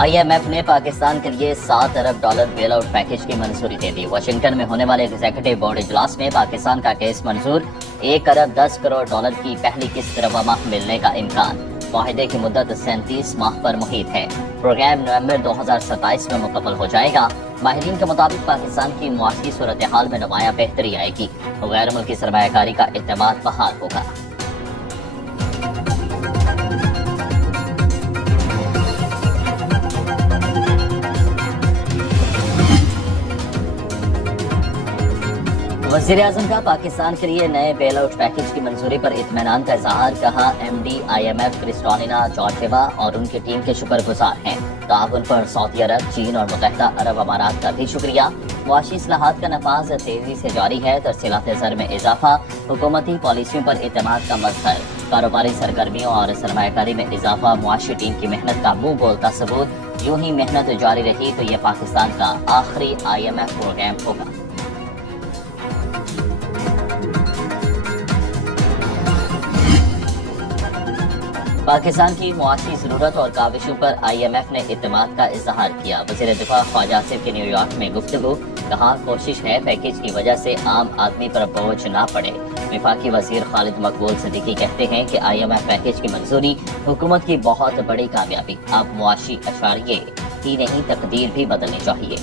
IMF ने पाकिस्तान के लिए $7 अरब बेल आउट पैकेज की मंजूरी दे दी। वाशिंगटन में होने वाले एग्जीक्यूटिव बोर्ड इजलास में पाकिस्तान का केस मंजूर। $1 अरब 10 करोड़ की पहली किस्त रवा माह मिलने का इम्कान। मुआहदे की मुद्दत 37 माह पर मुहित है। प्रोग्राम नवंबर 2027 में मुकम्मल हो जाएगा। माहिरीन के मुताबिक पाकिस्तान की मुआशी सूरत हाल में नुमाया बेहतरी आएगी। गैर मुल्की सरमायाकारी का एतमाद बहाल होगा। वज़ीर आज़म का पाकिस्तान के लिए नए बेल आउट पैकेज की मंजूरी पर इत्मीनान का इजहार। कहा, MD IMF क्रिस्टालिना जॉर्जिवा और उनकी टीम के शुक्रगुजार हैं। ताउन पर सऊदी अरब, चीन और मुत्तहिदा अरब अमारात का भी शुक्रिया। मुआशी इस्लाहात का नफाज तेजी से जारी है। तरसीलात ज़र में इजाफा, हुकूमती पॉलिसियों पर एतमाद का मजहर, कारोबारी सरगर्मियों और सरमायाकारी में इजाफा, मुआशी टीम की मेहनत का मुंह बोलता सबूत। यूं ही मेहनत जारी रही तो ये पाकिस्तान का आखिरी IMF प्रोग्राम होगा। पाकिस्तान की मुआशी जरूरत और काविशों पर IMF ने इत्मीनान का इजहार किया। वज़ीर दिफा ख्वाजा आसिफ की न्यूयॉर्क में गुफ्तगू। कहा, कोशिश है पैकेज की वजह से आम आदमी पर बोझ ना पड़े। विफाकी वजीर खालिद मकबूल सिद्दीकी कहते हैं कि IMF पैकेज की मंजूरी हुकूमत की बहुत बड़ी कामयाबी। अब मुआशी अशारिये ही नहीं, तकदीर भी बदलनी चाहिए।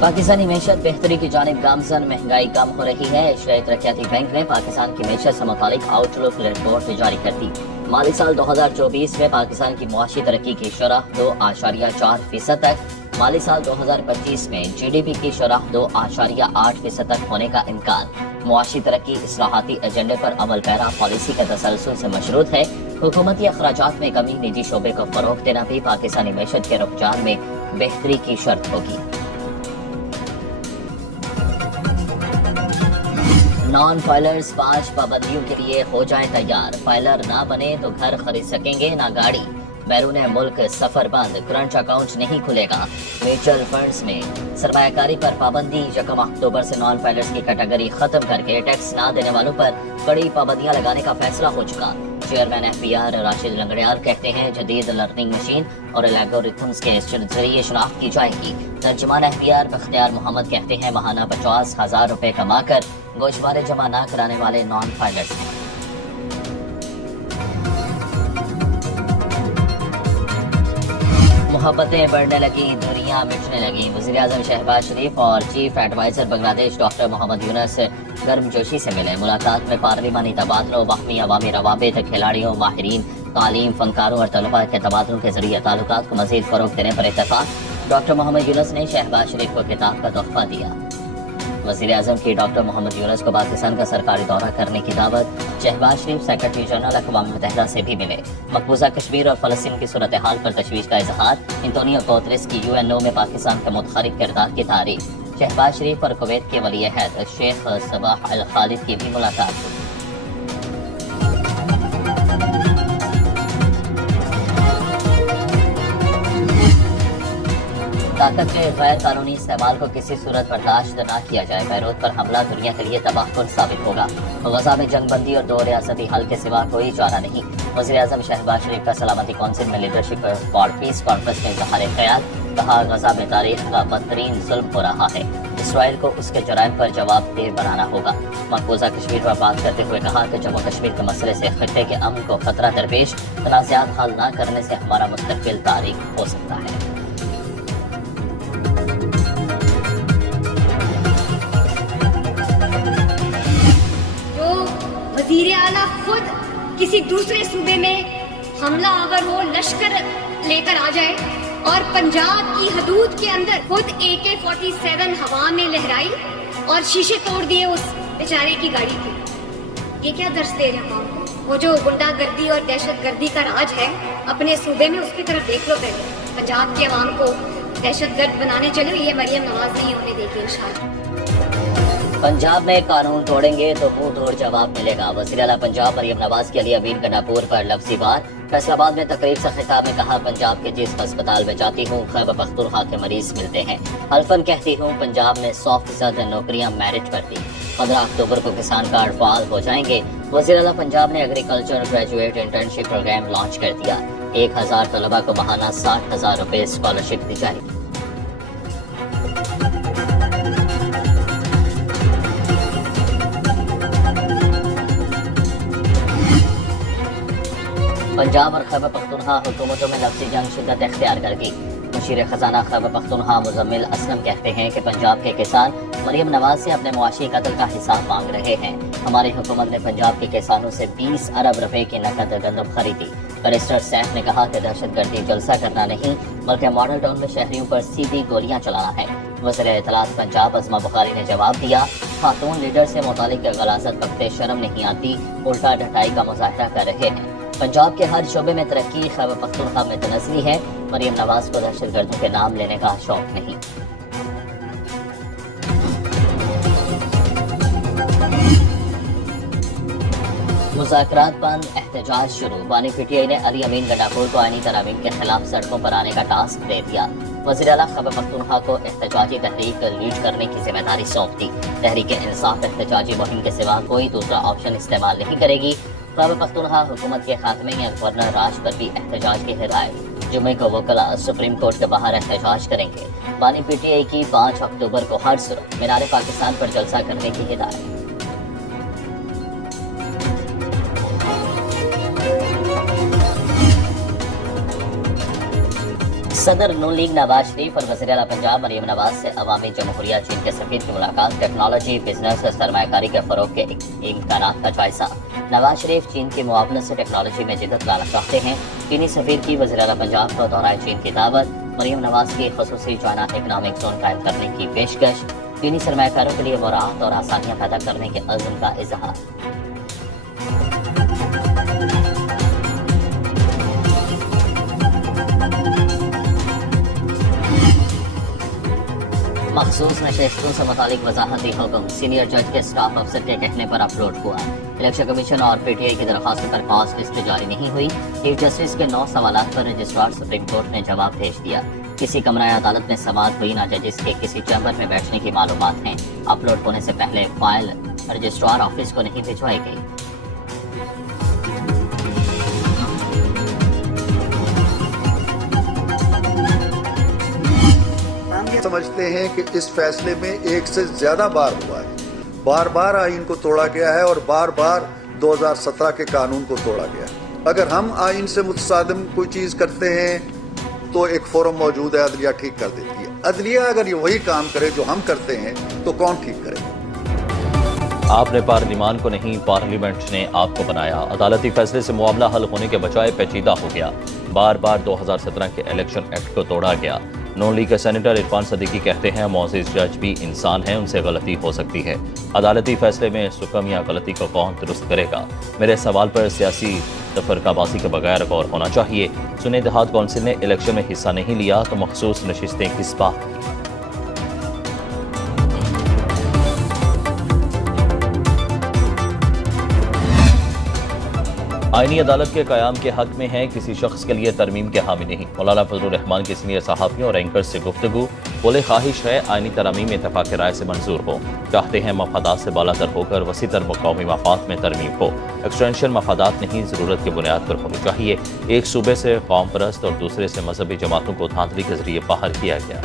पाकिस्तानी मैशत बेहतरी की जानिब गामजन, महंगाई कम हो रही है। एशियाई तरक्याती बैंक ने पाकिस्तान की मैशत से मुतालिक आउटलुक रिपोर्ट जारी कर दी। माली साल 2024 में पाकिस्तान की मुआशी तरक्की की शरह 2.4% तक, माली साल 2025 में GDP की शरह 2.8% तक होने का इम्कान। मुआशी तरक्की इस्लाहाती एजेंडे पर अमल पैरा पॉलिसी के तसलसल से मशरूत है। हुकूमती अखराजात में कमी, निजी शोबे को फरोग देना भी पाकिस्तानी मैशत के रुझान में बेहतरी की शर्त होगी। नॉन फाइलर्स 5 पाबंदियों के लिए हो जाए तैयार। फाइलर ना बने तो घर खरीद सकेंगे ना गाड़ी। बैरून मुल्क सफर बंद, करंट अकाउंट नहीं खुलेगा। म्यूचुअल फंड्स में सरमायाकारी पर पाबंदी। 1 अक्टूबर से नॉन फाइलर्स की कैटेगरी खत्म करके टैक्स ना देने वालों पर कड़ी पाबंदियां लगाने का फैसला हो चुका। चेयरमैन FBR राशिद लंगड़ियाल कहते हैं, जदीद लर्निंग मशीन और एल्गोरिथम्स के जरिए शनाख्त की जाएगी। तर्जुमान FBR बख्तियार मोहम्मद कहते हैं, माहाना 50,000 रुपए कमाकर गोशवारे जमा न कराने वाले नॉन फाइलर्स हैं। मोहब्बतें बढ़ने लगी, दूरियां मिटने लगी। वज़ीर आज़म शहबाज शरीफ और chief adviser Bangladesh doctor Mohammad Yunus गर्मजोशी से मिले। मुलाकात में पार्लिमानी तबादलों, बाहमी अवामी रवाबित, खिलाड़ियों, माहिरीन, तालीम, फनकारों और तलबा के तबादलों के जरिए ताल्लुकात को मज़ीद फ़रोग़ देने पर इत्तफ़ाक़। डॉक्टर मोहम्मद यूनुस ने शहबाज शरीफ को खिताब का तोहफ़ा दिया। वज़ीर आज़म की डॉक्टर मोहम्मद यूनुस को पाकिस्तान का सरकारी दौरा करने की दावत। शहबाज शरीफ सेक्रेटरी जनरल अक़वाम मुत्तहिदा से भी मिले। मकबूजा कश्मीर और फ़लस्तीन की सूरत हाल पर तशवीश का इजहार। एंटोनियो गुतेरेस की UNO में पाकिस्तान के मुतहरिक किरदार की तारीफ। शहबाज शरीफ और कुवैत के वली अहद शेख सबाह अल खालिद की भी मुलाकात हुई। ताकत के गैर कानूनी इस्तेमाल को किसी सूरत बर्दाश्त न किया जाए। बैरूत पर हमला दुनिया के लिए तबाहकुन साबित होगा। गजा में जंगबंदी और 2 रियासती हल के सिवा कोई चारा नहीं। वज़ीर आज़म शहबाज शरीफ का सलामती कौंसिल में लीडरशिप फॉर पीस कॉन्फ्रेंस में इज़हार ख्याल। कहा, गजा में तारीख का बदतरीन जुल्म हो रहा है। इसराइल को उसके जराइम पर जवाबदेह बनाना होगा। मकबूजा कश्मीर पर बात करते हुए कहा कि जम्मू कश्मीर के मसले से खित्ते के अमन को खतरा दरपेश। तनाज़ात हल न करने से हमारा मुस्तकबिल तारीख हो सकता है। वज़ीर आला खुद किसी दूसरे सूबे में हमला आवर हो, लश्कर लेकर आ जाए और पंजाब की हदूद के अंदर खुद AK-47 हवा में लहराई और शीशे तोड़ दिए उस बेचारे की गाड़ी के। ये क्या दर्श दे रहे हैं कौम को? वो जो गुंडागर्दी और दहशतगर्दी का राज है अपने सूबे में, उसकी तरफ देख लो पहले। पंजाब के अवाम को दहशतगर्द बनाने चलो, ये मरियम नवाज नहीं होने देगी इंशाअल्लाह। पंजाब में कानून तोड़ेंगे तो मुंह तोड़ जवाब मिलेगा। वज़ीर आला पंजाब मरियम नवाज के लिए अमीन गंडापुर पर लफ्ज़ी वार। फैसलाबाद में तकरीर से खिताब में कहा, पंजाब के जिस अस्पताल में जाती हूँ खैबर पख्तूनख्वा के मरीज मिलते हैं। हल्फन कहती हूँ पंजाब में 100% नौकरियाँ मेरिट पर दी। 15 अक्टूबर को किसान कार्ड फाल हो जाएंगे। वज़ीर आला पंजाब ने agriculture graduate internship programme launch कर दिया। 1000 तलबा को माहाना 60,000 रुपए स्कॉलरशिप दी जाएगी। पंजाब और खैबर पख्तूनख्वा हुकूमतों में लफ्ज़ी जंग शिद्दत इख्तियार कर गई। मुशीर खजाना खैबर पख्तूनख्वा मुजम्मिल असलम कहते हैं कि पंजाब के किसान मरियम नवाज से अपने मुआशी कत्ल का हिसाब मांग रहे हैं। हमारी हुकूमत ने पंजाब के किसानों से 20 अरब रुपए की नकद गंदम खरीदी। बैरिस्टर सैफ ने कहा कि दहशतगर्दी जलसा करना नहीं बल्कि मॉडल टाउन में शहरियों पर सीधी गोलियां चलाना है। वज़ीर इत्तलात पंजाब अज़मा बुखारी ने जवाब दिया, खातून लीडर से मुतालिक गलाजत बकते शर्म नहीं आती, उल्टा ढटाई का मुजाहरा कर रहे हैं। पंजाब के हर शोबे में तरक्की खैबर पख्तूनख्वा में तनज़्ज़ुली है। मरियम नवाज को दहशतगर्दों के नाम लेने का शौक नहीं। मुज़ाकरात बंद, एहतजाज शुरू। बानी पीटीआई ने अली अमीन गंडापुर को आईनी तरामीम के खिलाफ सड़कों पर आने का टास्क दे दिया। वज़ीर आला खैबर पख्तूनख्वा को एहतजाजी तहरीक लीड करने की जिम्मेदारी सौंप दी। तहरीक इंसाफ एहतजाजी मुहिम के सिवा कोई दूसरा ऑप्शन इस्तेमाल नहीं करेगी। खैबर पख्तूनख्वा हुकूमत के खात्मे या गवर्नर राज पर भी एहतजाज की हिदायत। जुमे को वकला सुप्रीम कोर्ट के बाहर एहतजाज करेंगे। बानी पीटीआई की 5 अक्टूबर को हर सूरत मीनार पाकिस्तान पर जलसा करने की हिदायत। सदर नून लीग नवाज शरीफ और वज़ीर आला पंजाब मरियम नवाज से अवामी जमहूरिया चीन के सफीर की मुलाकात। टेक्नोलॉजी, बिजनेस और सरमायाकारी के फरोग के इम्कानात का जायजा। नवाज शरीफ चीन की मुआवनत से टेक्नोलॉजी में जिद्दत लाना चाहते हैं। चीनी सफीर की वज़ीर आला पंजाब को दौराए चीन की दावत। मरियम नवाज की खसूसी चाइना इकनॉमिक जोन कायम करने की पेशकश। चीनी सरमायाकारों के लिए मुराहत और आसानियाँ पैदा करने के अज़्म का इजहार। मखसूस नशिस्तों से मुतालिक वजाहती हुक्म सीनियर जज के स्टाफ अफसर के कहने पर अपलोड हुआ। इलेक्शन कमीशन और पीटीआई की दरख्वास्त पर कॉज लिस्ट जारी नहीं हुई। चीफ जस्टिस के 9 सवालात पर रजिस्ट्रार सुप्रीम कोर्ट ने जवाब भेज दिया। किसी कमरा अदालत में समाअत हुई ना जजिस के किसी चैम्बर में बैठने की मालूमात हैं। अपलोड होने से पहले फाइल रजिस्ट्रार ऑफिस को नहीं भिजवाई गई। समझते हैं कि इस फैसले में एक से ज्यादा बार हुआ है, बार बार आइन को तोड़ा गया है और बार बार 2017 के कानून को तोड़ा गया है। अगर हम आइन से मुतसादिम कोई चीज करते हैं तो एक फोरम मौजूद है, अदलिया ठीक कर देती है। अदलिया अगर ये वही काम करे जो हम करते हैं तो कौन ठीक करेगा? आपने पार्लिमान को नहीं, पार्लियामेंट ने आपको बनाया। अदालती फैसले से मामला हल होने के बजाय पेचीदा हो गया। बार बार 2017 के इलेक्शन एक्ट को तोड़ा गया। नून लीग के सेनेटर इरफान सदीकी कहते हैं मोअज़्ज़िज़ जज भी इंसान हैं, उनसे गलती हो सकती है। अदालती फैसले में सुकम या गलती को कौन दुरुस्त करेगा? मेरे सवाल पर सियासी तफरकाबाजी के बगैर गौर होना चाहिए। सुन्नी देहात कौंसिल ने इलेक्शन में हिस्सा नहीं लिया तो मखसूस नशिस्तें किस बात की? आईनी अदालत के क़याम के हक में है, किसी शख्स के लिए तरमीम के हामी नहीं। मौलाना फजलुर रहमान के सीनियर सहाफ़ियों और एंकर से गुफ्तगू। बोले ख्वाहिश है आईनी तरमीम इत्तेफाक राय से मंजूर हो। चाहते हैं मफादात से बालातर होकर वसीतर मुक़ामी मफाद में तरमीम हो। एक्सटेंशन मफादात नहीं, ज़रूरत की बुनियाद पर होनी चाहिए। एक सूबे से कौम परस्त और दूसरे से मजहबी जमातों को धांधली के जरिए बाहर किया गया।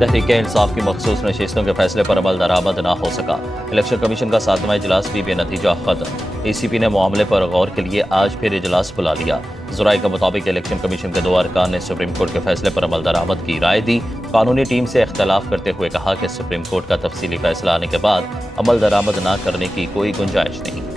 तहरीक इंसाफ की मखसूस नशिस्तों के फैसले पर अमल दरामद न हो सका। इलेक्शन कमीशन का 7वां इजलास भी बेनतीजा खत्म। ACP ने मामले पर गौर के लिए आज फिर इजलास बुला लिया। ज़राए के मुताबिक इलेक्शन कमीशन के 2 अरकान ने सुप्रीम कोर्ट के फैसले पर अमल दरामद की राय दी। कानूनी टीम से इख्तलाफ करते हुए कहा कि सुप्रीम कोर्ट का तफसीली फैसला आने के बाद अमल दरामद न करने की कोई गुंजाइश नहीं।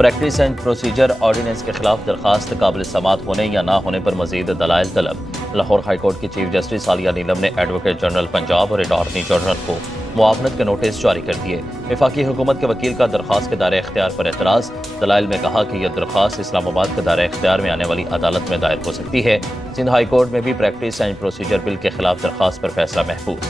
प्रैक्टिस एंड प्रोसीजर ऑर्डिनेंस के खिलाफ दरखास्त काबिल समात होने या ना होने पर मजीद दलाइल तलब। लाहौर हाई कोर्ट की चीफ जस्टिस आलिया नीलम ने एडवोकेट जनरल पंजाब और अटॉर्नी जनरल को मुआवनत के नोटिस जारी कर दिए। वफाकी हुकूमत के वकील का दरखास्त के दायरे इख्तियार पर एतराज़। दलाइल में कहा कि यह दरखास्त इस्लामाबाद के दायरे इख्तियार में आने वाली अदालत में दायर हो सकती है। सिंध हाई कोर्ट में भी प्रैक्टिस एंड प्रोसीजर बिल के खिलाफ दरखास्त पर फैसला महफूज।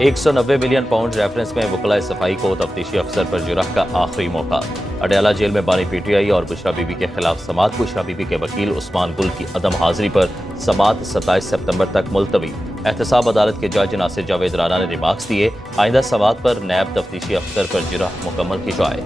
190 मिलियन पाउंड रेफरेंस में वकलाए सफाई को तफ्तीशी अफसर पर जुर्ह का आखिरी मौका। अडयाला जेल में बानी PTI और बुशरा बीबी के खिलाफ समात। बुशरा बीबी के वकील उस्मान गुल की अदम हाजिरी पर समात 27 सितंबर तक मुलतवी। एहतसाब अदालत के जज नासिर जावेद राना ने रिमार्क्स दिए, आइंदा समात पर नैब तफ्तीशी अफसर पर जुर्ह मुकम्मल की जाए।